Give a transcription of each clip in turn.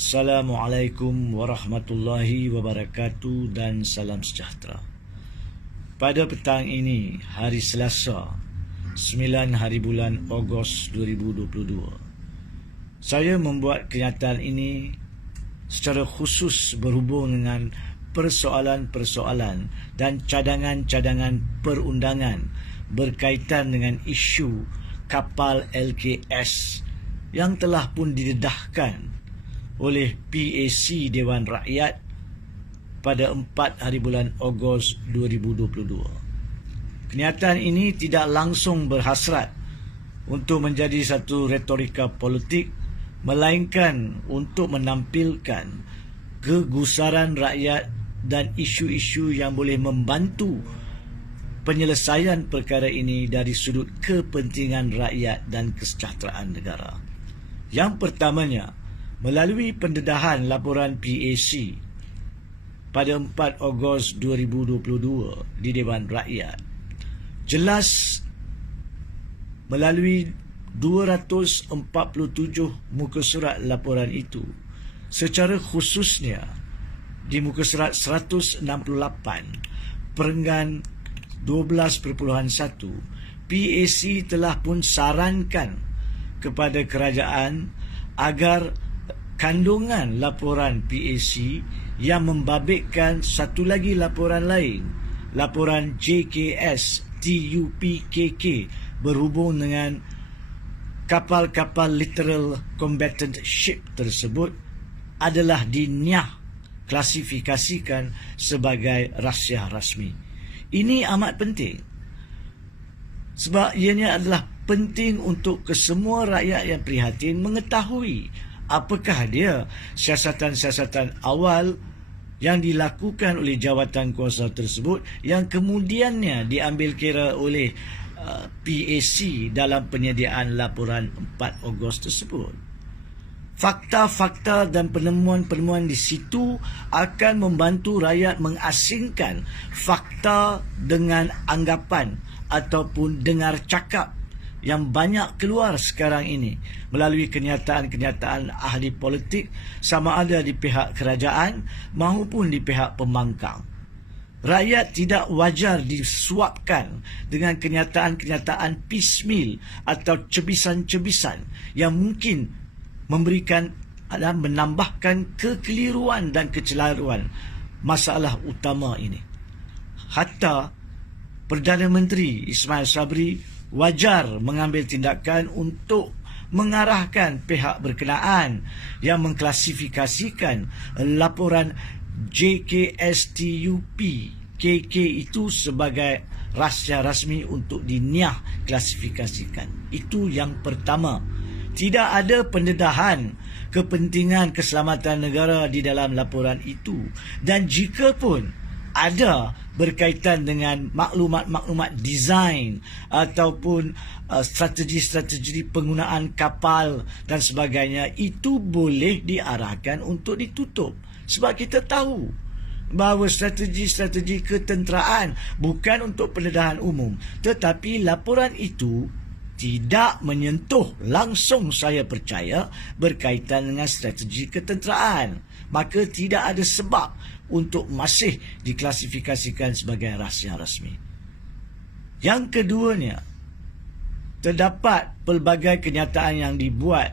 Assalamualaikum warahmatullahi wabarakatuh dan salam sejahtera. Pada petang ini, hari Selasa, 9 hari bulan Ogos 2022, saya membuat kenyataan ini secara khusus berhubung dengan persoalan-persoalan dan cadangan-cadangan perundangan berkaitan dengan isu kapal LKS yang telah pun didedahkan oleh PAC Dewan Rakyat pada 4 hari bulan Ogos 2022. Kenyataan ini tidak langsung berhasrat untuk menjadi satu retorika politik, melainkan untuk menampilkan kegusaran rakyat dan isu-isu yang boleh membantu penyelesaian perkara ini dari sudut kepentingan rakyat dan kesejahteraan negara. Yang pertamanya, melalui pendedahan laporan PAC pada 4 Ogos 2022 di Dewan Rakyat, jelas melalui 247 muka surat laporan itu, secara khususnya di muka surat 168 perenggan 12.1, PAC telah pun sarankan kepada kerajaan agar kandungan laporan PAC yang membabitkan satu lagi laporan lain, laporan JKS TUPKK berhubung dengan kapal-kapal Littoral Combatant Ship tersebut, adalah diniah klasifikasikan sebagai rahsia rasmi. Ini amat penting sebab ianya adalah penting untuk kesemua rakyat yang prihatin mengetahui apakah dia siasatan-siasatan awal yang dilakukan oleh jawatan kuasa tersebut yang kemudiannya diambil kira oleh PAC dalam penyediaan laporan 4 Ogos tersebut. Fakta-fakta dan penemuan-penemuan di situ akan membantu rakyat mengasingkan fakta dengan anggapan ataupun dengar cakap yang banyak keluar sekarang ini melalui kenyataan-kenyataan ahli politik, sama ada di pihak kerajaan maupun di pihak pembangkang. Rakyat tidak wajar disuapkan dengan kenyataan-kenyataan piecemeal atau cebisan-cebisan yang mungkin memberikan dan menambahkan kekeliruan dan kecelaruan masalah utama ini. Hatta Perdana Menteri Ismail Sabri wajar mengambil tindakan untuk mengarahkan pihak berkenaan yang mengklasifikasikan laporan JKSTUP KK itu sebagai rahsia rasmi untuk diniah klasifikasikan. Itu yang pertama. Tidak ada pendedahan kepentingan keselamatan negara di dalam laporan itu, dan jika pun ada berkaitan dengan maklumat-maklumat desain ataupun strategi-strategi penggunaan kapal dan sebagainya, itu boleh diarahkan untuk ditutup. Sebab kita tahu bahawa strategi-strategi ketenteraan bukan untuk pendedahan umum, tetapi laporan itu tidak menyentuh langsung, saya percaya, berkaitan dengan strategi ketenteraan. Maka tidak ada sebab untuk masih diklasifikasikan sebagai rahsia rasmi. Yang keduanya, terdapat pelbagai kenyataan yang dibuat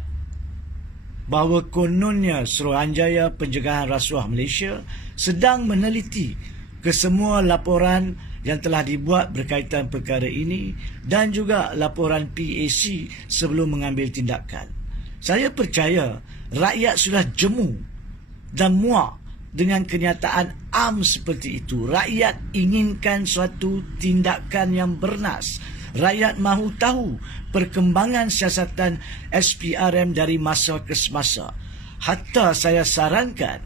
bahawa kononnya Suruhanjaya Pencegahan Rasuah Malaysia sedang meneliti kesemua laporan yang telah dibuat berkaitan perkara ini dan juga laporan PAC sebelum mengambil tindakan. Saya percaya rakyat sudah jemu dan muak dengan kenyataan am seperti itu. Rakyat inginkan suatu tindakan yang bernas. Rakyat mahu tahu perkembangan siasatan SPRM dari masa ke semasa. Hatta saya sarankan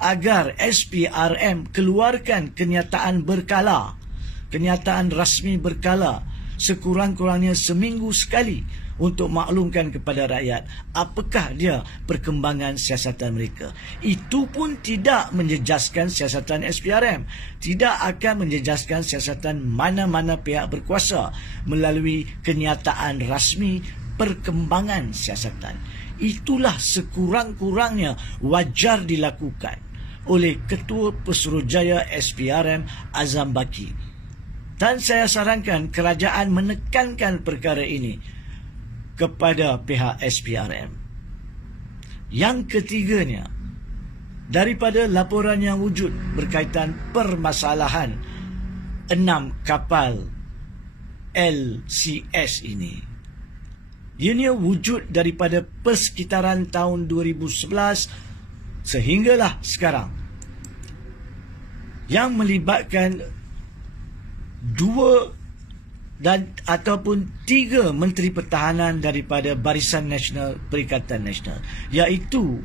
agar SPRM keluarkan kenyataan berkala, kenyataan rasmi berkala, sekurang-kurangnya seminggu sekali, untuk maklumkan kepada rakyat apakah dia perkembangan siasatan mereka. Itu pun tidak menjejaskan siasatan SPRM, tidak akan menjejaskan siasatan mana-mana pihak berkuasa melalui kenyataan rasmi perkembangan siasatan. itulah sekurang-kurangnya wajar dilakukan oleh Ketua Pesuruhjaya SPRM Azam Baki. Dan saya sarankan kerajaan menekankan perkara ini kepada pihak SPRM. Yang ketiganya, daripada laporan yang wujud berkaitan permasalahan 6 kapal LCS ini, ianya wujud daripada persekitaran tahun 2011 sehinggalah sekarang, yang melibatkan 2 dan ataupun 3 Menteri Pertahanan daripada Barisan Nasional Perikatan Nasional, iaitu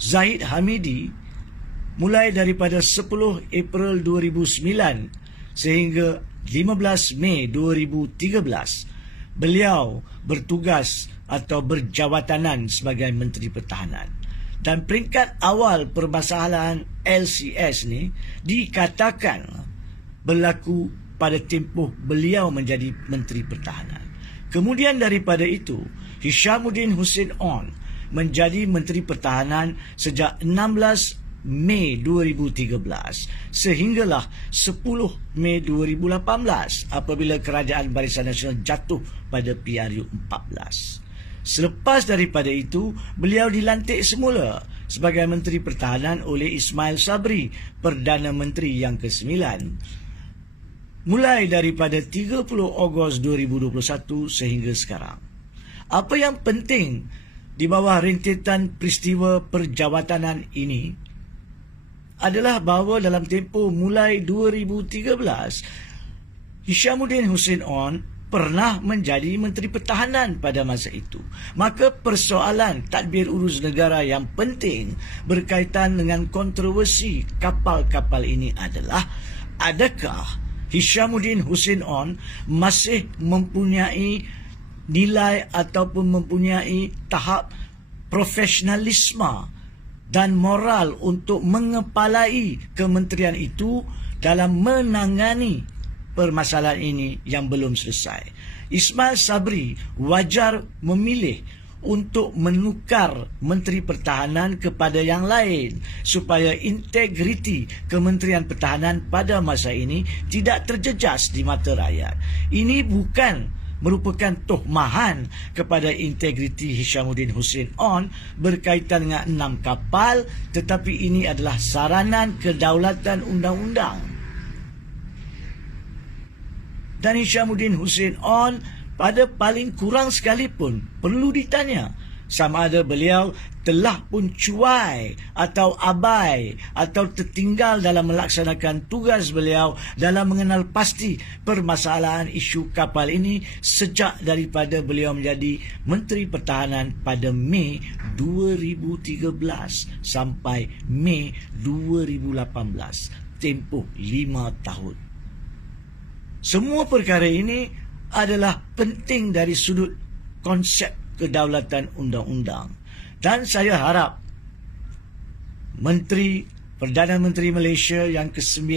Zahid Hamidi mulai daripada 10 April 2009 sehingga 15 Mei 2013. Beliau bertugas atau berjawatanan sebagai Menteri Pertahanan. Dan peringkat awal permasalahan LCS ni dikatakan berlaku pada tempoh beliau menjadi Menteri Pertahanan. Kemudian daripada itu, Hishamuddin Hussein On menjadi Menteri Pertahanan sejak 16 Mei 2013 sehinggalah 10 Mei 2018 apabila Kerajaan Barisan Nasional jatuh pada PRU 14. Selepas daripada itu, beliau dilantik semula sebagai Menteri Pertahanan oleh Ismail Sabri, Perdana Menteri yang ke-9, mulai daripada 30 Ogos 2021 sehingga sekarang. Apa yang penting di bawah rentetan peristiwa perjawatanan ini adalah bahawa dalam tempoh mulai 2013, Hishamuddin Hussein On pernah menjadi Menteri Pertahanan pada masa itu. Maka persoalan tadbir urus negara yang penting berkaitan dengan kontroversi kapal-kapal ini adalah, adakah Hishamuddin Hussein On masih mempunyai nilai ataupun mempunyai tahap profesionalisme dan moral untuk mengepalai kementerian itu dalam menangani permasalahan ini yang belum selesai. Ismail Sabri wajar memilih untuk menukar Menteri Pertahanan kepada yang lain supaya integriti Kementerian Pertahanan pada masa ini tidak terjejas di mata rakyat. Ini bukan merupakan tohmahan kepada integriti Hishamuddin Hussein On berkaitan dengan 6 kapal, tetapi ini adalah saranan kedaulatan undang-undang. Dan Hishamuddin Hussein On pada paling kurang sekalipun perlu ditanya sama ada beliau telah pun cuai atau abai atau tertinggal dalam melaksanakan tugas beliau dalam mengenal pasti permasalahan isu kapal ini sejak daripada beliau menjadi Menteri Pertahanan pada Mei 2013 sampai Mei 2018, tempoh 5 tahun. Semua perkara ini adalah penting dari sudut konsep kedaulatan undang-undang. Dan saya harap Perdana Menteri Malaysia yang ke-9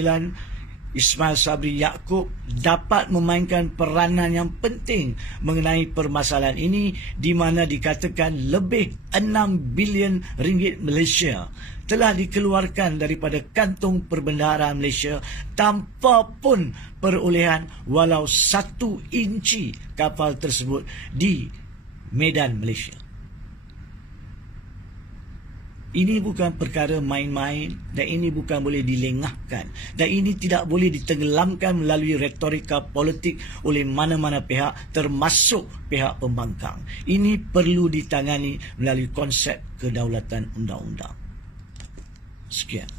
Ismail Sabri Yaakob dapat memainkan peranan yang penting mengenai permasalahan ini, di mana dikatakan lebih 6 bilion ringgit Malaysia telah dikeluarkan daripada kantung perbendaharaan Malaysia tanpa pun perolehan walau 1 inci kapal tersebut di medan Malaysia. Ini bukan perkara main-main dan ini bukan boleh dilengahkan dan ini tidak boleh ditenggelamkan melalui retorika politik oleh mana-mana pihak termasuk pihak pembangkang. Ini perlu ditangani melalui konsep kedaulatan undang-undang. Sekian.